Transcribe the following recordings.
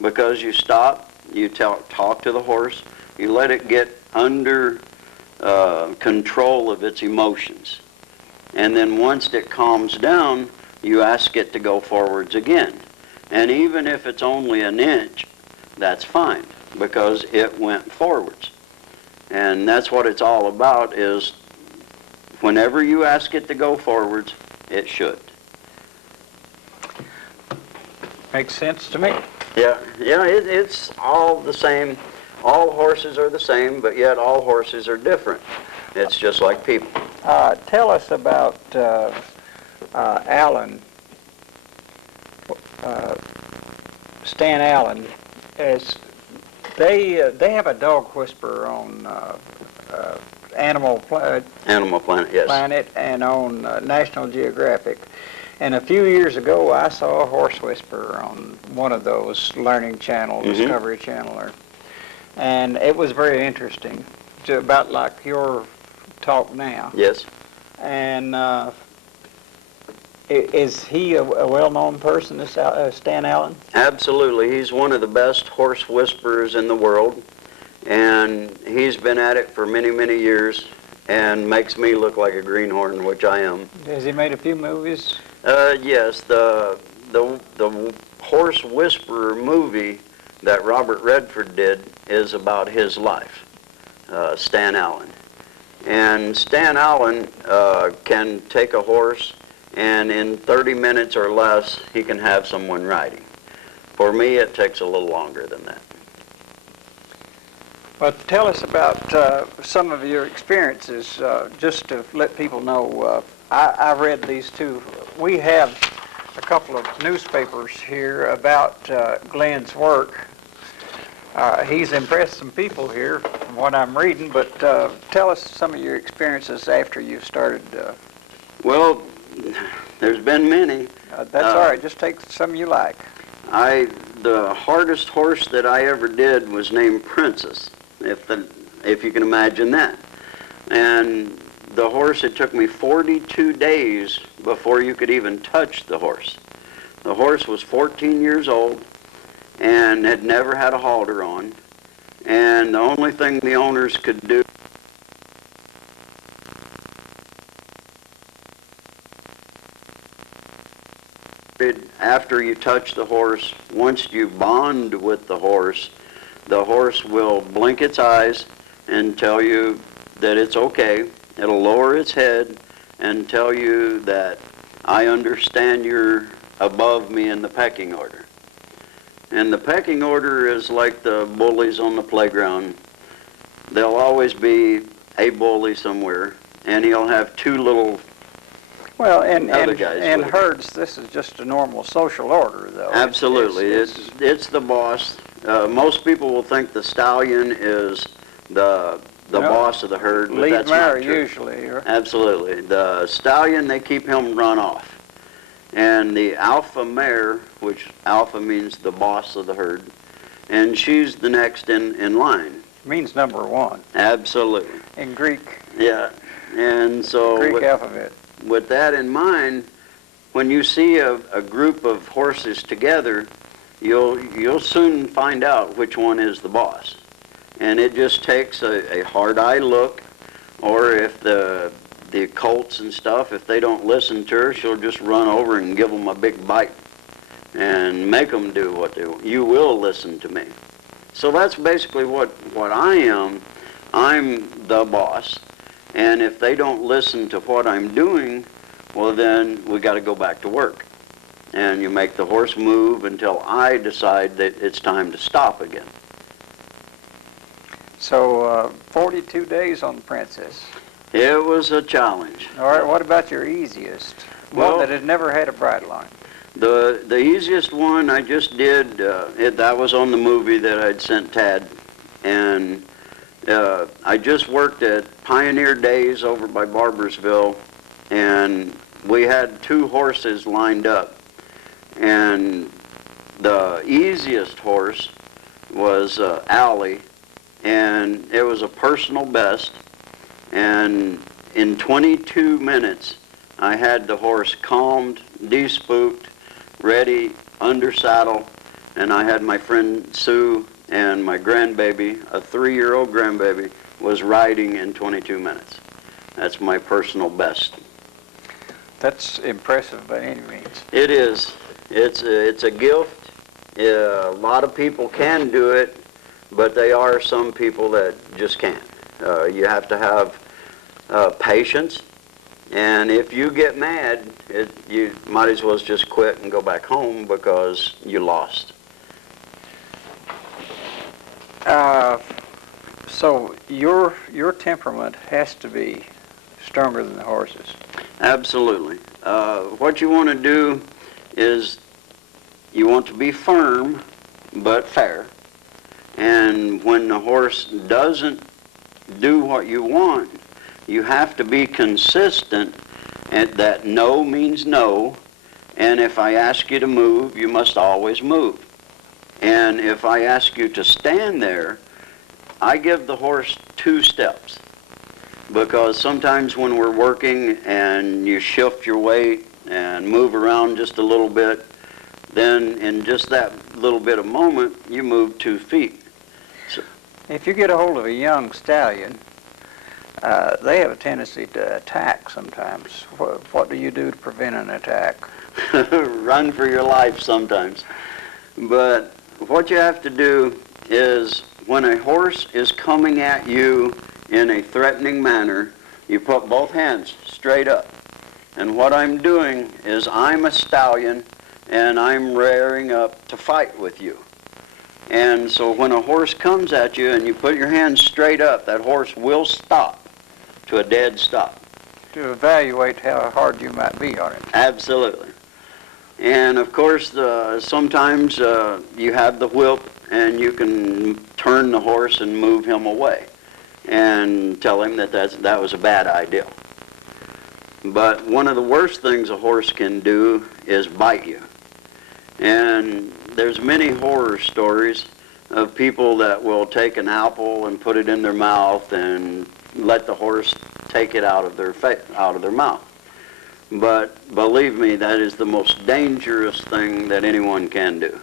because you stop, you talk to the horse, you let it get under control of its emotions. And then once it calms down, you ask it to go forwards again. And even if it's only an inch, that's fine, because it went forwards. And that's what it's all about, is whenever you ask it to go forwards, it should. Makes sense to me. Yeah, it's all the same. All horses are the same, but yet all horses are different. It's just like people. Tell us about Allen, Stan Allen. As they have a dog whisperer on Animal Planet, yes. Planet, and on National Geographic. And a few years ago, I saw a horse whisperer on one of those Learning Channel, Discovery Channel, and it was very interesting, about like your talk now. Yes. And is he a well-known person, this Stan Allen? Absolutely. He's one of the best horse whisperers in the world, and he's been at it for many, many years, and makes me look like a greenhorn, which I am. Has he made a few movies? Yes. The Horse Whisperer movie that Robert Redford did is about his life, Stan Allen. And Stan Allen can take a horse, and in 30 minutes or less, he can have someone riding. For me, it takes a little longer than that. Well, tell us about some of your experiences, just to let people know. I read these too. We have a couple of newspapers here about Glen's work. He's impressed some people here from what I'm reading, but tell us some of your experiences after you started. Well, there's been many. That's all right. Just take some you like. The hardest horse that I ever did was named Princess, if you can imagine that. And the horse, it took me 42 days before you could even touch the horse. The horse was 14 years old and had never had a halter on. And the only thing the owners could do after you touch the horse, once you bond with the horse will blink its eyes and tell you that it's okay. It'll lower its head and tell you that I understand you're above me in the pecking order. And the pecking order is like the bullies on the playground. There'll always be a bully somewhere, and he'll have two little other guys. In herds, this is just a normal social order, though. Absolutely. It's the boss. Most people will think the stallion is the boss of the herd, but that's not true. Usually. Absolutely. The stallion, they keep him run off. And the alpha mare, which alpha means the boss of the herd, and she's the next in line. Means number one. Absolutely. In Greek. Yeah. And so Greek alphabet. With that in mind, when you see a group of horses together, you'll soon find out which one is the boss. And it just takes a hard eye look, or if the colts and stuff, if they don't listen to her, she'll just run over and give them a big bite and make them do what they want. You will listen to me. So that's basically what I am. I'm the boss. And if they don't listen to what I'm doing, well, then we got to go back to work. And you make the horse move until I decide that it's time to stop again. So 42 days on the Princess. It was a challenge. All right, what about your easiest? One that had never had a bridle on. The easiest one I just did, that was on the movie that I'd sent Tad. And I just worked at Pioneer Days over by Barbourville, and we had two horses lined up. And the easiest horse was Allie, and it was a personal best. And in 22 minutes, I had the horse calmed, despooked, ready, under saddle, and I had my friend Sue and my grandbaby, a 3-year-old grandbaby, was riding in 22 minutes. That's my personal best. That's impressive by any means. It is. It's a gift. A lot of people can do it, but there are some people that just can't. You have to have patience, and if you get mad, you might as well just quit and go back home because you lost. So your temperament has to be stronger than the horse's. Absolutely. What you want to do is you want to be firm but fair. And when the horse doesn't do what you want, you have to be consistent, and that no means no. And if I ask you to move, you must always move. And if I ask you to stand there, I give the horse 2 steps. Because sometimes when we're working and you shift your weight and move around just a little bit, then in just that little bit of moment, you move 2 feet. So, if you get a hold of a young stallion, they have a tendency to attack sometimes. What do you do to prevent an attack? run for your life sometimes. But what you have to do is when a horse is coming at you in a threatening manner, you put both hands straight up. And what I'm doing is I'm a stallion and I'm rearing up to fight with you. And so when a horse comes at you and you put your hands straight up, that horse will stop to a dead stop. To evaluate how hard you might be on it. Absolutely. And of course, sometimes you have the whip and you can turn the horse and move him away and tell him that that was a bad idea. But one of the worst things a horse can do is bite you. And there's many horror stories of people that will take an apple and put it in their mouth and let the horse take it out of their mouth. But believe me, that is the most dangerous thing that anyone can do.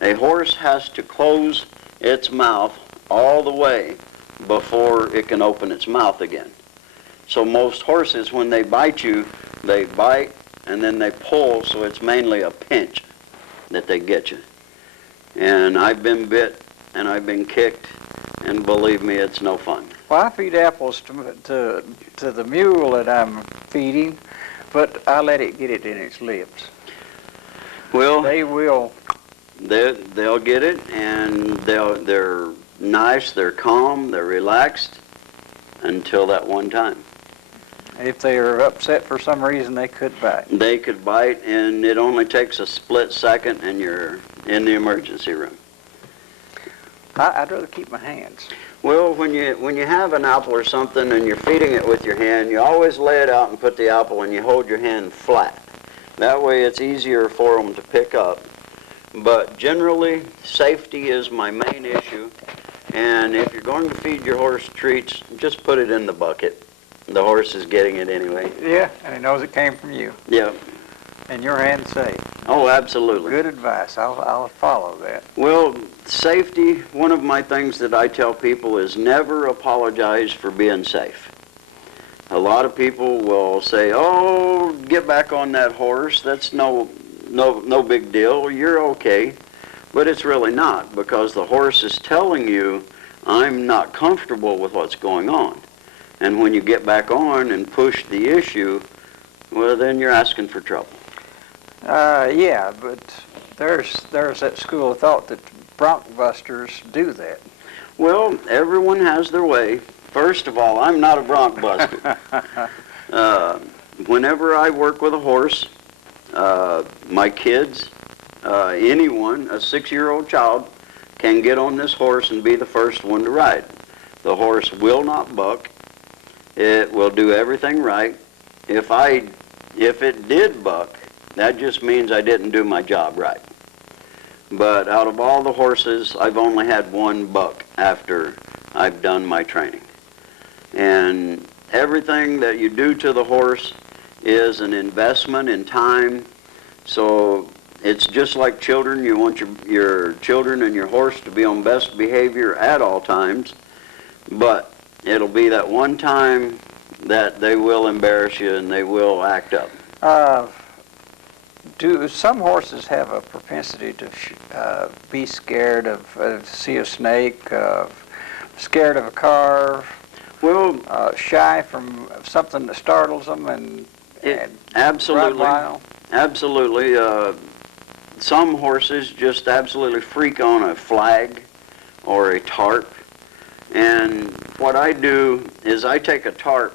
A horse has to close its mouth all the way before it can open its mouth again. So most horses, when they bite you, they bite and then they pull, so it's mainly a pinch that they get you. And I've been bit and I've been kicked, and believe me, it's no fun. Well, I feed apples to the mule that I'm feeding, but I let it get it in its lips. Well, they will. They'll get it, and they're nice, they're calm, they're relaxed until that one time. If they are upset for some reason, they could bite. They could bite, and it only takes a split second, and you're in the emergency room. I'd rather keep my hands. Well, when you have an apple or something and you're feeding it with your hand, you always lay it out and put the apple and you hold your hand flat. That way it's easier for them to pick up. But generally, safety is my main issue. And if you're going to feed your horse treats, just put it in the bucket. The horse is getting it anyway. Yeah, and he knows it came from you. Yeah. And your hand's safe. Oh, absolutely. Good advice. I'll follow that. Well, safety, one of my things that I tell people is never apologize for being safe. A lot of people will say, oh, get back on that horse. That's no big deal. You're okay. But it's really not, because the horse is telling you, I'm not comfortable with what's going on. And when you get back on and push the issue, well, then you're asking for trouble. Yeah, but there's that school of thought that bronc busters do that. Well, everyone has their way. First of all, I'm not a bronc buster. Whenever I work with a horse, my kids, anyone, a 6-year-old child, can get on this horse and be the first one to ride. The horse will not buck. It will do everything right. If it did buck, that just means I didn't do my job right. But out of all the horses, I've only had one buck after I've done my training. And everything that you do to the horse is an investment in time. So it's just like children. You want your children and your horse to be on best behavior at all times, but it'll be that one time that they will embarrass you and they will act up. Do some horses have a propensity to be scared of see a snake, scared of a car, Well, shy from something that startles them, and absolutely, run wild? absolutely. Some horses just absolutely freak on a flag or a tarp. And what I do is I take a tarp,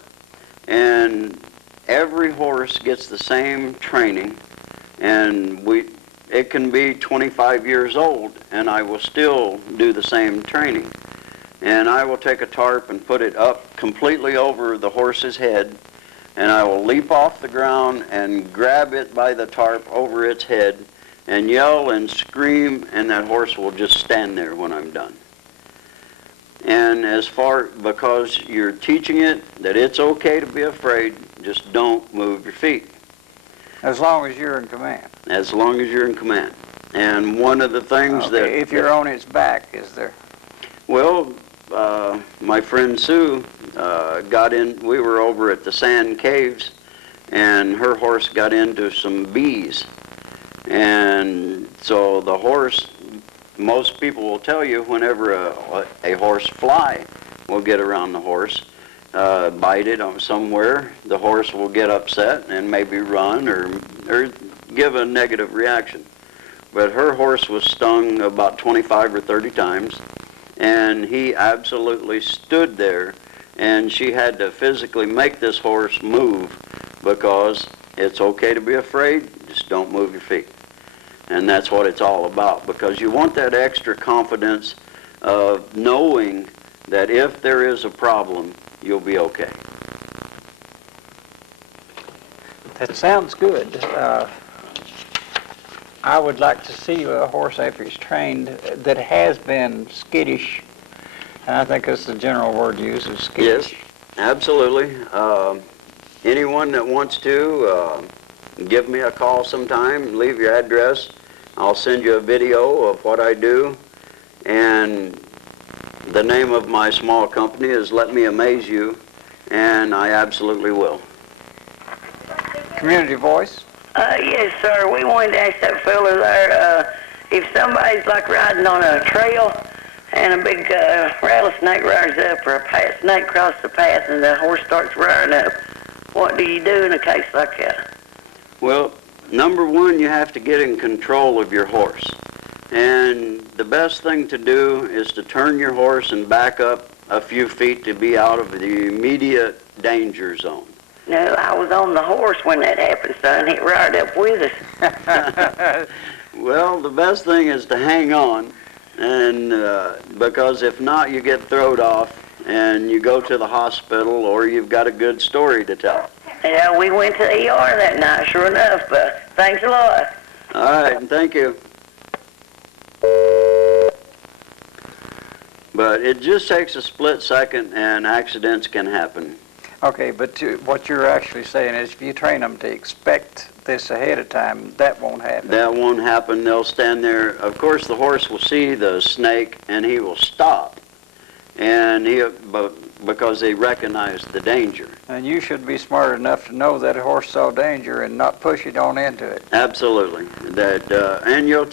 and every horse gets the same training, and it can be 25 years old, and I will still do the same training. And I will take a tarp and put it up completely over the horse's head, and I will leap off the ground and grab it by the tarp over its head and yell and scream, and that horse will just stand there when I'm done. And because you're teaching it that it's okay to be afraid, just don't move your feet. As long as you're in command. As long as you're in command. And one of the things if you're on its back, is there? Well, my friend Sue got in. We were over at the Sand Caves, and her horse got into some bees. And so the horse, most people will tell you whenever a horse fly will get around the horse, bite it somewhere, the horse will get upset and maybe run or give a negative reaction. But her horse was stung about 25 or 30 times, and he absolutely stood there, and she had to physically make this horse move because it's okay to be afraid, just don't move your feet. And that's what it's all about, because you want that extra confidence of knowing that if there is a problem, you'll be okay. That sounds good. I would like to see a horse after he's trained that has been skittish. And I think that's the general word used, is skittish. Yes, absolutely. Anyone that wants to, give me a call sometime, leave your address. I'll send you a video of what I do. And the name of my small company is Let Me Amaze You, and I absolutely will. Community Voice? Yes, sir. We wanted to ask that fella there, if somebody's like riding on a trail and a big rattlesnake rides up, or a snake crosses the path and the horse starts rearing up, what do you do in a case like that? Well, number one, you have to get in control of your horse. And the best thing to do is to turn your horse and back up a few feet to be out of the immediate danger zone. No, I was on the horse when that happened, son. He rode up with us. Well, the best thing is to hang on, and because if not, you get thrown off and you go to the hospital, or you've got a good story to tell. Yeah, we went to the ER that night, sure enough, but thanks a lot. All right, and thank you. But it just takes a split second, and accidents can happen. Okay, but what you're actually saying is if you train them to expect this ahead of time, that won't happen. That won't happen. They'll stand there. Of course, the horse will see the snake, and he will stop, and because they recognize the danger. And you should be smart enough to know that a horse saw danger and not push it on into it. Absolutely. And you'll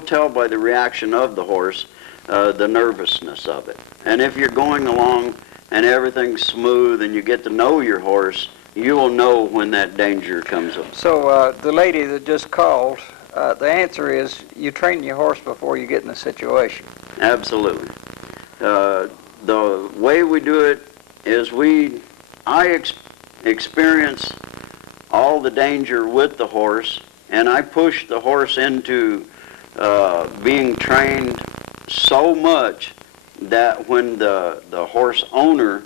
tell by the reaction of the horse, the nervousness of it. And if you're going along and everything's smooth and you get to know your horse, you will know when that danger comes up. So the lady that just called, the answer is you train your horse before you get in the situation. Absolutely. The way we do it is I experience all the danger with the horse, and I push the horse into being trained so much that when the horse owner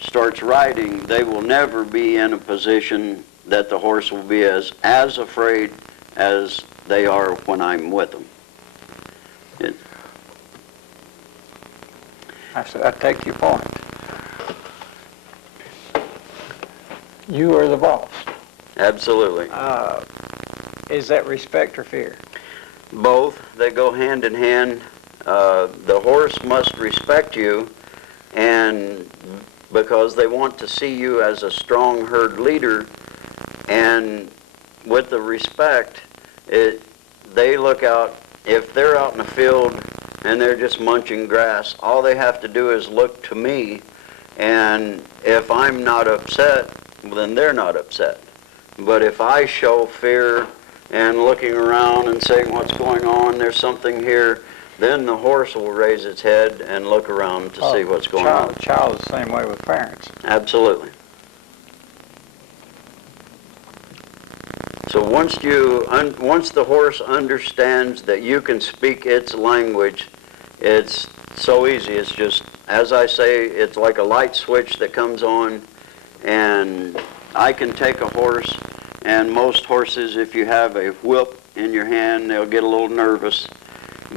starts riding, they will never be in a position that the horse will be as afraid as they are when I'm with them. I take your point. You are the boss. Absolutely. Is that respect or fear? Both. They go hand in hand. The horse must respect you, and because they want to see you as a strong herd leader, and with the respect, they look out. If they're out in the field and they're just munching grass, all they have to do is look to me, and if I'm not upset, then they're not upset. But if I show fear and looking around and saying, what's going on, there's something here, then the horse will raise its head and look around to see what's going on. Child is the same way with parents. Absolutely. So once the horse understands that you can speak its language, it's so easy. It's just, as I say, it's like a light switch that comes on, and I can take a horse, and most horses, if you have a whip in your hand, they'll get a little nervous.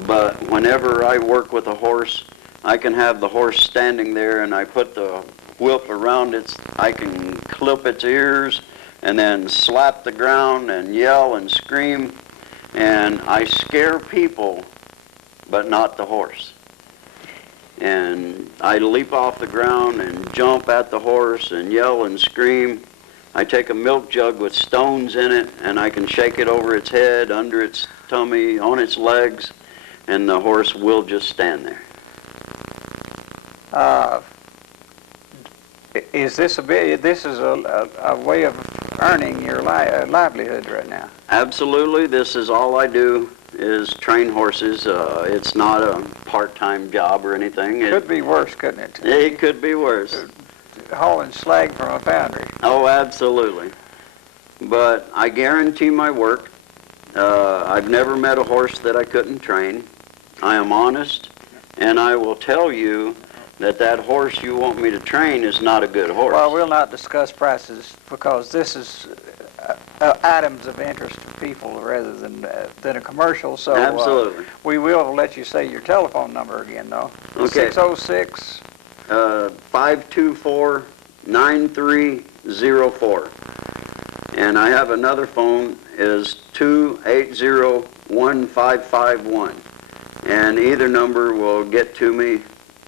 But whenever I work with a horse, I can have the horse standing there, and I put the whip around I can clip its ears, and then slap the ground and yell and scream, and I scare people, but not the horse. And I leap off the ground and jump at the horse and yell and scream. I take a milk jug with stones in it, and I can shake it over its head, under its tummy, on its legs, and the horse will just stand there. Is this a way of earning your livelihood right now? Absolutely. This is all I do, is train horses. It's not a part-time job or anything. Could be worse, couldn't it? It could be worse. Hauling slag from a foundry. Oh, absolutely. But I guarantee my work. I've never met a horse that I couldn't train. I am honest, and I will tell you that horse you want me to train is not a good horse. Well, we'll not discuss prices because this is items of interest to people rather than a commercial. So absolutely. We will let you say your telephone number again, though. Okay. 606 524-9304. And I have another phone is 280-1551. And either number will get to me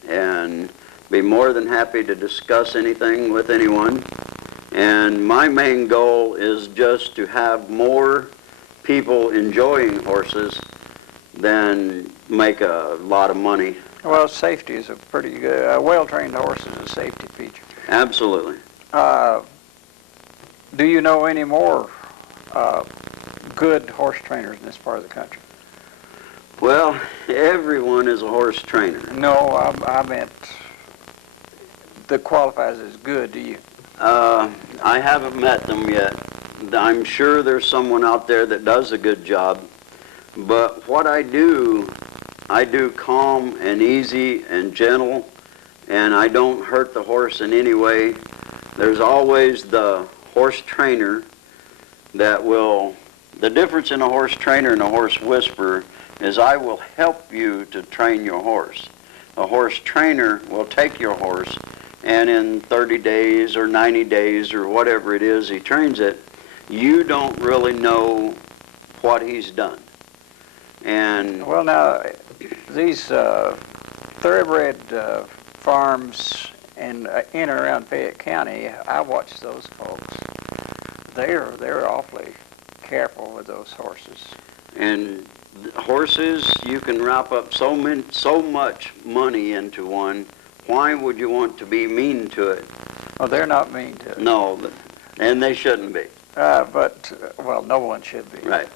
and be more than happy to discuss anything with anyone. And my main goal is just to have more people enjoying horses than make a lot of money. Well, safety is a pretty good, a well-trained horse is a safety feature. Absolutely. Do you know any more good horse trainers in this part of the country? Well, everyone is a horse trainer. No, I meant that qualifies as good, do you? I haven't met them yet. I'm sure there's someone out there that does a good job. But what I do calm and easy and gentle, and I don't hurt the horse in any way. There's always the horse trainer that will, the difference in a horse trainer and a horse whisperer is I will help you to train your horse. A horse trainer will take your horse, and in 30 days or 90 days or whatever it is he trains it, you don't really know what he's done. And well, now these thoroughbred farms in and around Fayette County, I watch those folks. They're awfully careful with those horses. And horses, you can wrap up so much money into one. Why would you want to be mean to it? Well, they're not mean to it. No, and they shouldn't be. Well, no one should be. Right.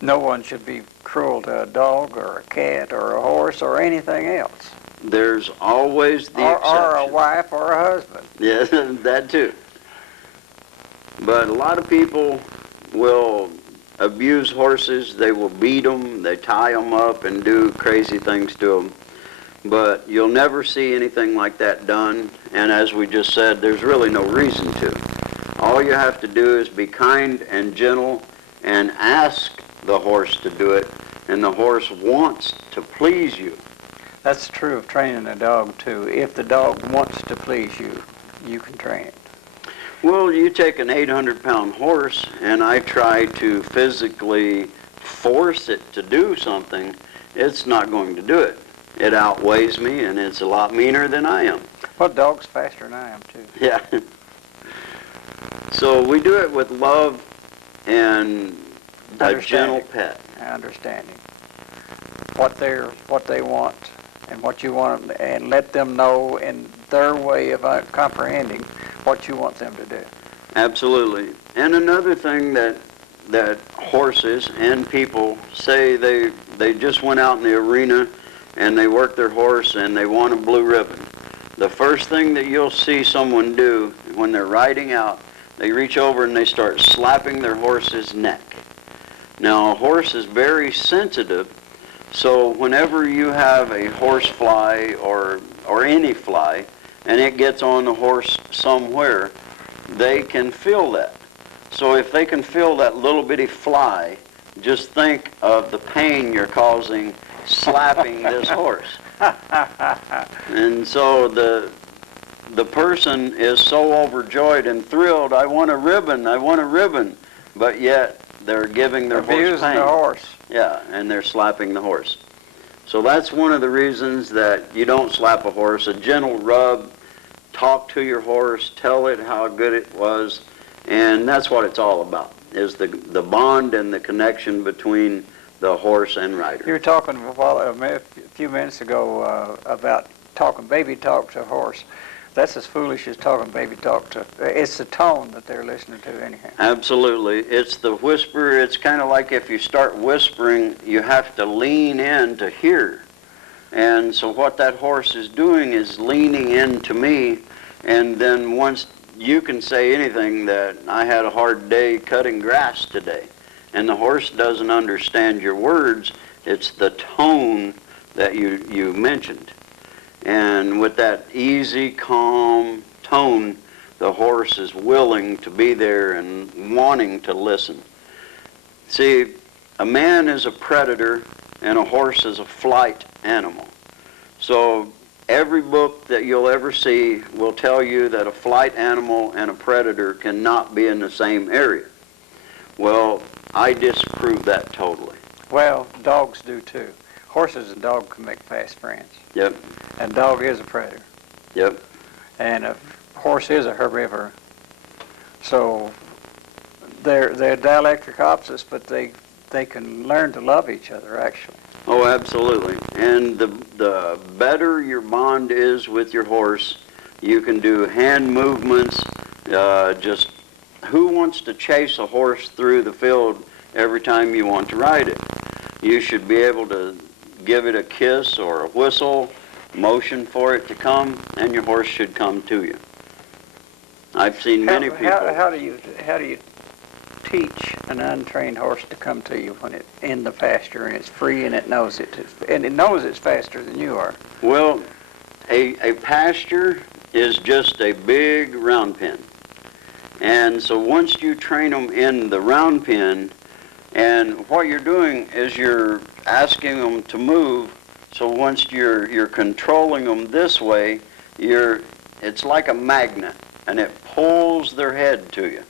No one should be cruel to a dog or a cat or a horse or anything else. There's always the exception. Or a wife or a husband. Yeah, that too. But a lot of people will abuse horses. They will beat them. They tie them up and do crazy things to them. But you'll never see anything like that done. And as we just said, there's really no reason to. All you have to do is be kind and gentle and ask the horse to do it. And the horse wants to please you. That's true of training a dog, too. If the dog wants to please you, you can train it. Well, you take an 800-pound horse, and I try to physically force it to do something, it's not going to do it. It outweighs me, and it's a lot meaner than I am. Well, dog's faster than I am, too. Yeah. So we do it with love and a gentle pet. Understanding what they want and what you want them, and let them know in their way of comprehending what you want them to do. Absolutely. And another thing that horses and people say, they just went out in the arena and they worked their horse and they won a blue ribbon. The first thing that you'll see someone do when they're riding out, they reach over and they start slapping their horse's neck. Now, a horse is very sensitive, so whenever you have a horse fly or any fly, and it gets on the horse somewhere, they can feel that. So if they can feel that little bitty fly, just think of the pain you're causing slapping this horse. And so the person is so overjoyed and thrilled, I want a ribbon, but yet they're giving their horse pain. Abusing the horse. Yeah, and they're slapping the horse. So that's one of the reasons that you don't slap a horse. A gentle rub, talk to your horse, tell it how good it was, and that's what it's all about, is the bond and the connection between the horse and rider. You were talking a few minutes ago about talking baby talk to a horse. That's as foolish as talking baby talk to. It's the tone that they're listening to anyhow. Absolutely. It's the whisper. It's kind of like if you start whispering, you have to lean in to hear. And so what that horse is doing is leaning in to me, and then once you can say anything, that I had a hard day cutting grass today, and the horse doesn't understand your words, it's the tone that you mentioned. And with that easy, calm tone, the horse is willing to be there and wanting to listen. See, a man is a predator and a horse is a flight animal. So every book that you'll ever see will tell you that a flight animal and a predator cannot be in the same area. Well, I disprove that totally. Well, dogs do too. Horses and dogs can make fast friends. Yep. And dog is a predator. Yep. And a horse is a herbivore. So they're dialectric opposites, but they can learn to love each other, actually. Oh, absolutely. And the better your bond is with your horse, you can do hand movements. Just who wants to chase a horse through the field every time you want to ride it? You should be able to give it a kiss or a whistle, motion for it to come, and your horse should come to you. I've seen many people. How do you teach an untrained horse to come to you when it's in the pasture and it's free and it knows it, and it knows it's faster than you are? Well, a pasture is just a big round pen. And so once you train them in the round pen, and what you're doing is you're asking them to move, so once you're controlling them this way, it's like a magnet, and it pulls their head to you.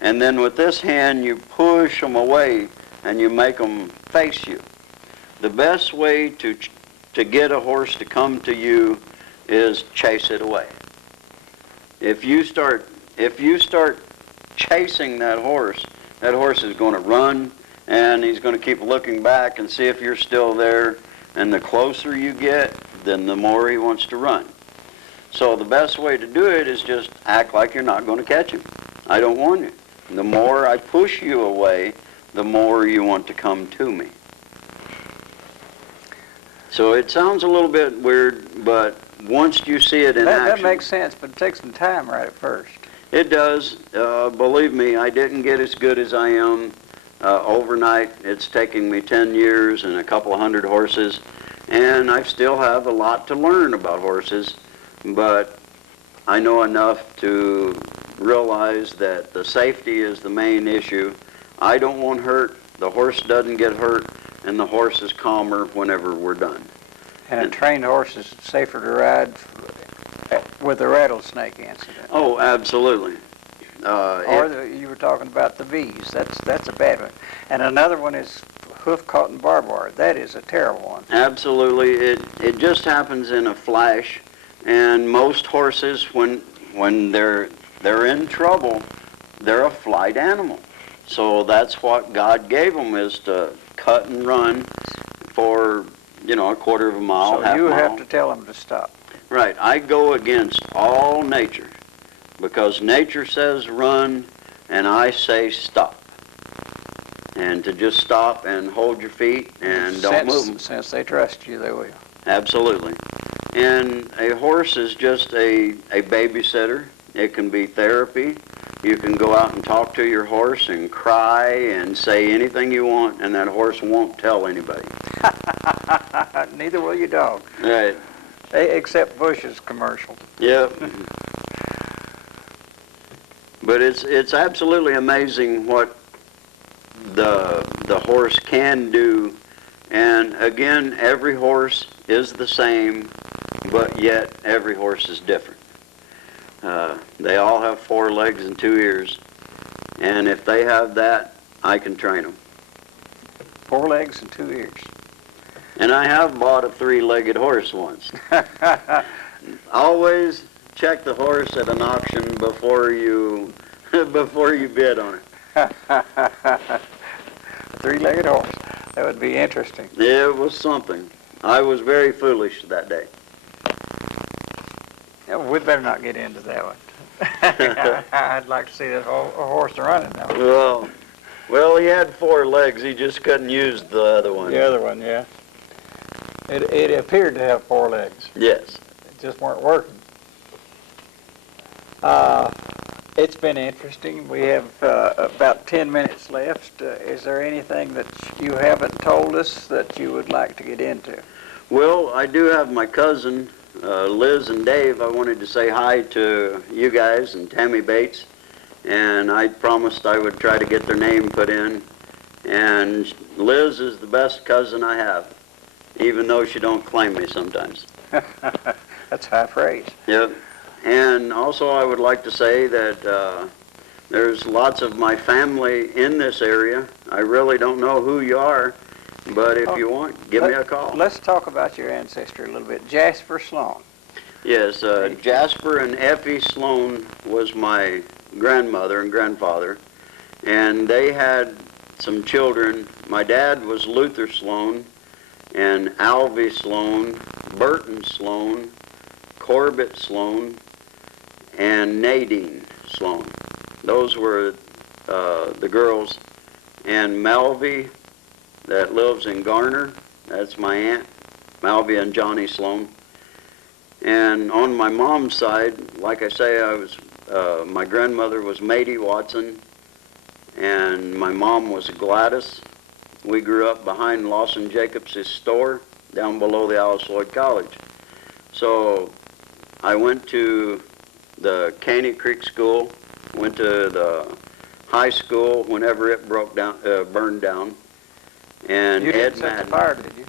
And then with this hand, you push them away, and you make them face you. The best way to get a horse to come to you is chase it away. If you start chasing that horse is going to run, and he's going to keep looking back and see if you're still there. And the closer you get, then the more he wants to run. So the best way to do it is just act like you're not going to catch him. I don't want you. The more I push you away, the more you want to come to me. So it sounds a little bit weird, but once you see it in action... That makes sense, but it takes some time right at first. It does. Believe me, I didn't get as good as I am overnight. It's taking me 10 years and a couple of hundred horses, and I still have a lot to learn about horses, but I know enough to realize that the safety is the main issue. I don't want hurt, the horse doesn't get hurt, and the horse is calmer whenever we're done. And a trained horse is safer to ride with a rattlesnake incident. Oh, absolutely. You were talking about the V's. That's a bad one. And another one is hoof caught in barbed wire. That is a terrible one. Absolutely. It just happens in a flash, and most horses, when they're in trouble, they're a flight animal. So that's what God gave them, is to cut and run for, a quarter of a mile, So half you mile. have to tell them to stop. Right. I go against all nature, because nature says run, and I say stop. And to just stop and hold your feet and don't move them. Since they trust you, they will. Absolutely. And a horse is just a babysitter. It can be therapy. You can go out and talk to your horse and cry and say anything you want, and that horse won't tell anybody. Neither will your dog. Right. Except Bush's commercial. Yep. But it's absolutely amazing what the horse can do. And again, every horse is the same, but yet every horse is different. They all have 4 legs and 2 ears, and if they have that, I can train them. 4 legs and 2 ears. And I have bought a 3-legged horse once. Always check the horse at an auction before you bid on it. A 3-legged horse. That would be interesting. It was something. I was very foolish that day. Yeah, we'd better not get into that one. I'd like to see that horse running now. Well, he had 4 legs. He just couldn't use the other one. The other one, yeah. It appeared to have 4 legs. Yes. It just weren't working. It's been interesting. We have about 10 minutes left. Is there anything that you haven't told us that you would like to get into? Well, I do have my cousin, Liz and Dave. I wanted to say hi to you guys and Tammy Bates, and I promised I would try to get their name put in. And Liz is the best cousin I have, even though she don't claim me sometimes. That's high praise. Yep. And also I would like to say that there's lots of my family in this area. I really don't know who you are, but if you want, give me a call. Let's talk about your ancestry a little bit. Jasper Slone. Yes, Jasper and Effie Slone was my grandmother and grandfather, and they had some children. My dad was Luther Slone, and Alvy Slone, Burton Slone, Corbett Slone, and Nadine Slone. Those were the girls. And Malvy, that lives in Garner, that's my aunt, Malvy and Johnny Slone. And on my mom's side, like I say, my grandmother was Mady Watson, and my mom was Gladys. We grew up behind Lawson Jacobs' store, down below the Alice Lloyd College. So I went to the Caney Creek School, went to the high school whenever it burned down. And You Ed didn't set Madden. the fire, did you?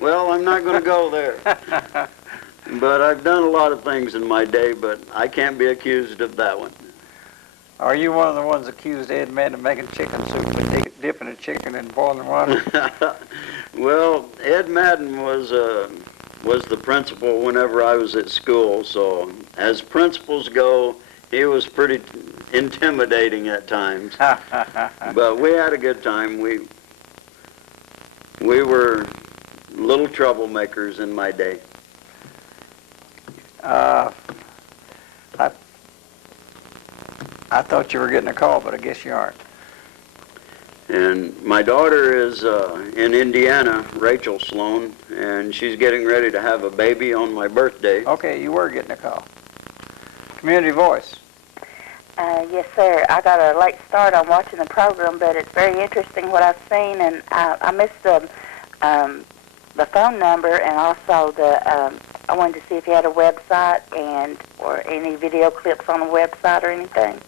Well, I'm not going to go there. But I've done a lot of things in my day, but I can't be accused of that one. Are you one of the ones accused Ed Madden of making chicken soup and dipping a chicken in boiling water? Well, Ed Madden was the principal whenever I was at school, so as principals go, he was pretty intimidating at times. But we had a good time. We were little troublemakers in my day. I thought you were getting a call, but I guess you aren't. And my daughter is in Indiana, Rachel Slone, and she's getting ready to have a baby on my birthday. Okay, you were getting a call. Community Voice. Yes, sir. I got a late start on watching the program, but it's very interesting what I've seen, and I missed the phone number, and also I wanted to see if you had a website or any video clips on the website or anything.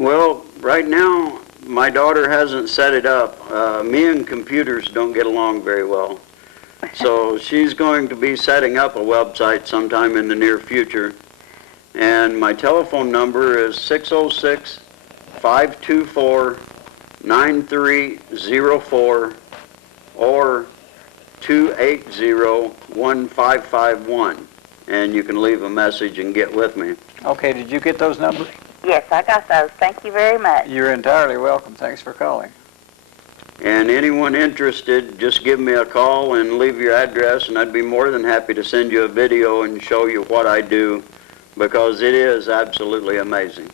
Well, right now, my daughter hasn't set it up. Me and computers don't get along very well. So she's going to be setting up a website sometime in the near future. And my telephone number is 606-524-9304 or 280-1551. And you can leave a message and get with me. Okay, did you get those numbers? Yes, I got those. Thank you very much. You're entirely welcome. Thanks for calling. And anyone interested, just give me a call and leave your address, and I'd be more than happy to send you a video and show you what I do, because it is absolutely amazing.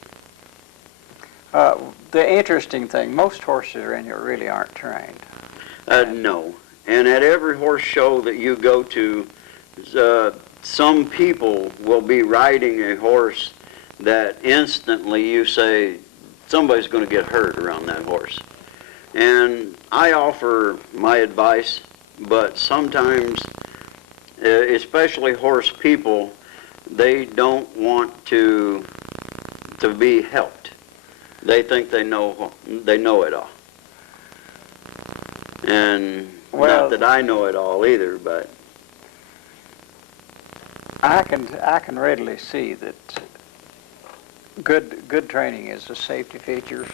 The interesting thing, most horses around here really aren't trained. No. And at every horse show that you go to, some people will be riding a horse that instantly you say, somebody's going to get hurt around that horse. And I offer my advice, but sometimes, especially horse people, they don't want to be helped. They think they know it all. And Well, not that I know it all either, but I can readily see that good training is a safety feature.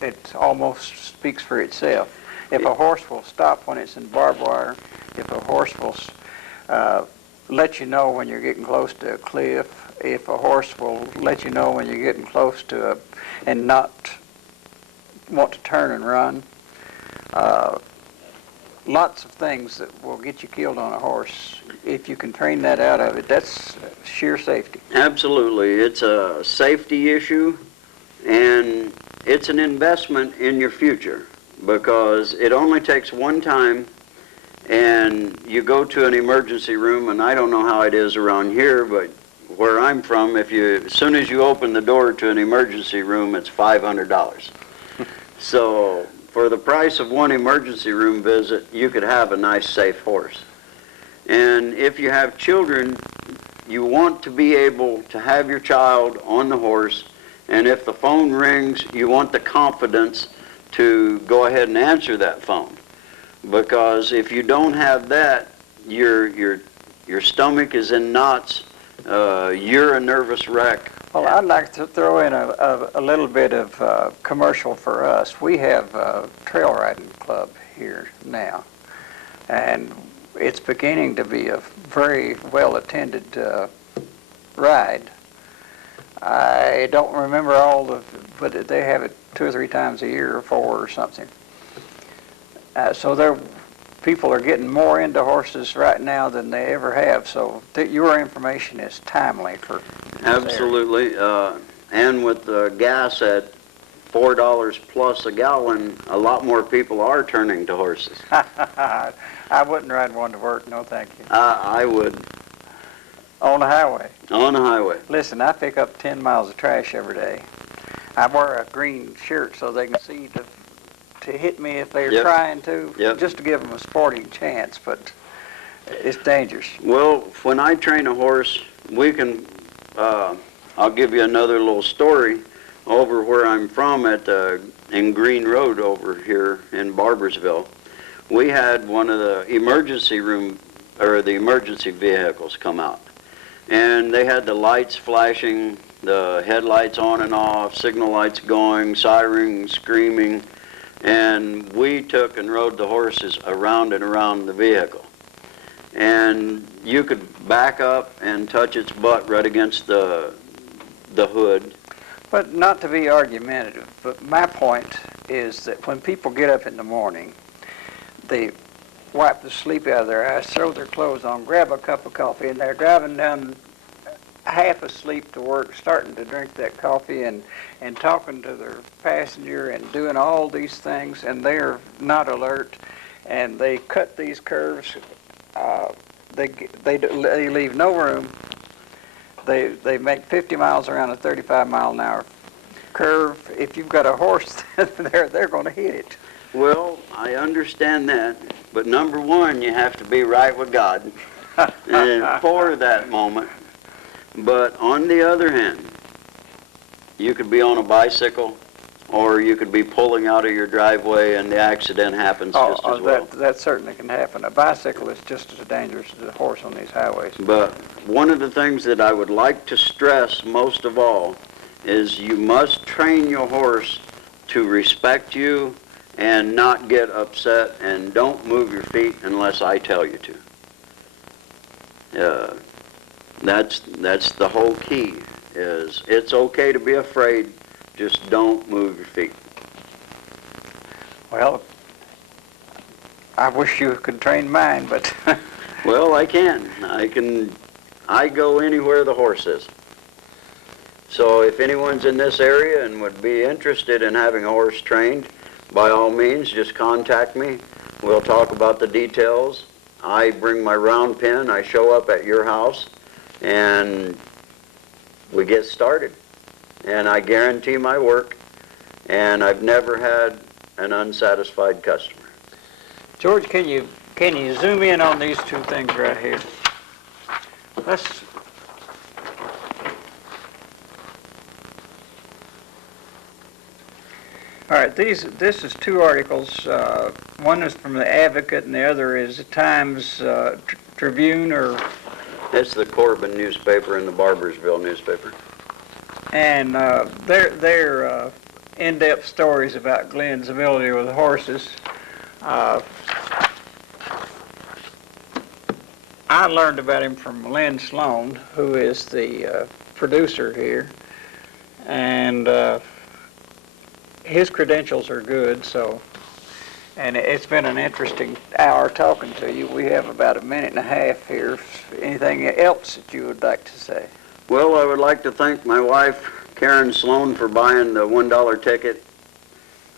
It almost speaks for itself. If a horse will stop when it's in barbed wire, if a horse will let you know when you're getting close to a cliff, if a horse will let you know when you're getting close to and not want to turn and run, lots of things that will get you killed on a horse. If you can train that out of it, that's sheer safety. absolutely, it's a safety issue, and it's an investment in your future, because it only takes one time, and you go to an emergency room, and I don't know how it is around here, but where I'm from, as soon as you open the door to an emergency room, it's $500. So for the price of one emergency room visit, you could have a nice, safe horse. And if you have children, you want to be able to have your child on the horse, and if the phone rings, you want the confidence to go ahead and answer that phone. Because if you don't have that, your stomach is in knots, you're a nervous wreck. Well, I'd like to throw in a little bit of commercial for us. We have a trail riding club here now, and it's beginning to be a very well-attended ride. I don't remember but they have it 2 or 3 times a year, or 4 or something. So people are getting more into horses right now than they ever have. So your information is timely for this Absolutely. And with the gas at $4 plus a gallon, a lot more people are turning to horses. area. I wouldn't ride one to work, no thank you. I would. On the highway. On the highway. Listen, I pick up 10 miles of trash every day. I wear a green shirt so they can see to hit me if they're Yep. trying to, Yep. just to give them a sporting chance, but it's dangerous. Well, when I train a horse, we can, I'll give you another little story. Over where I'm from in Green Road over here in Barbourville, we had one of the emergency vehicles come out. And they had the lights flashing, the headlights on and off, signal lights going, sirens screaming, and we took and rode the horses around and around the vehicle. And you could back up and touch its butt right against the hood. But not to be argumentative, but my point is that when people get up in the morning, they wipe the sleep out of their eyes, throw their clothes on, grab a cup of coffee, and they're driving down half asleep to work, starting to drink that coffee and talking to their passenger and doing all these things, and they're not alert, and they cut these curves. They leave no room. They make 50 miles around a 35-mile-an-hour curve. If you've got a horse, they're going to hit it. Well, I understand that, but number one, you have to be right with God for that moment. But on the other hand, you could be on a bicycle or you could be pulling out of your driveway and the accident happens just as well. That certainly can happen. A bicycle is just as dangerous as a horse on these highways. But one of the things that I would like to stress most of all is you must train your horse to respect you and not get upset, and don't move your feet unless I tell you to. That's the whole key, is it's okay to be afraid, just don't move your feet. Well, I wish you could train mine, but Well, I can. I go anywhere the horse is. So if anyone's in this area and would be interested in having a horse trained, by all means, just contact me. We'll talk about the details. I bring my round pin, I show up at your house, and we get started. And I guarantee my work, and I've never had an unsatisfied customer. George, can you zoom in on these two things right here? All right, this is two articles. One is from the Advocate, and the other is the Times Tribune, or It's the Corbin newspaper and the Barbourville newspaper. and they're in-depth stories about Glen's ability with horses. I learned about him from Glen Slone, who is the producer here, and his credentials are good. So, and it's been an interesting hour talking to you. We have about a minute and a half here. Anything else that you would like to say? Well, I would like to thank my wife, Karen Slone, for buying the $1 ticket.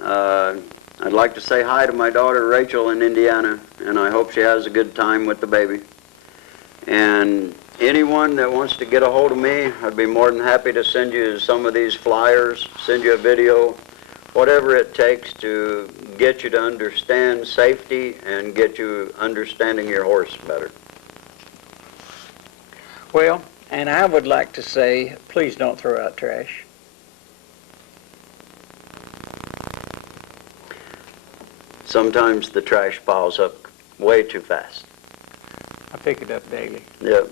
I'd like to say hi to my daughter, Rachel, in Indiana, and I hope she has a good time with the baby. And anyone that wants to get a hold of me, I'd be more than happy to send you some of these flyers, send you a video, whatever it takes to get you to understand safety and get you understanding your horse better. Well, and I would like to say, please don't throw out trash. Sometimes the trash piles up way too fast. I pick it up daily. Yep.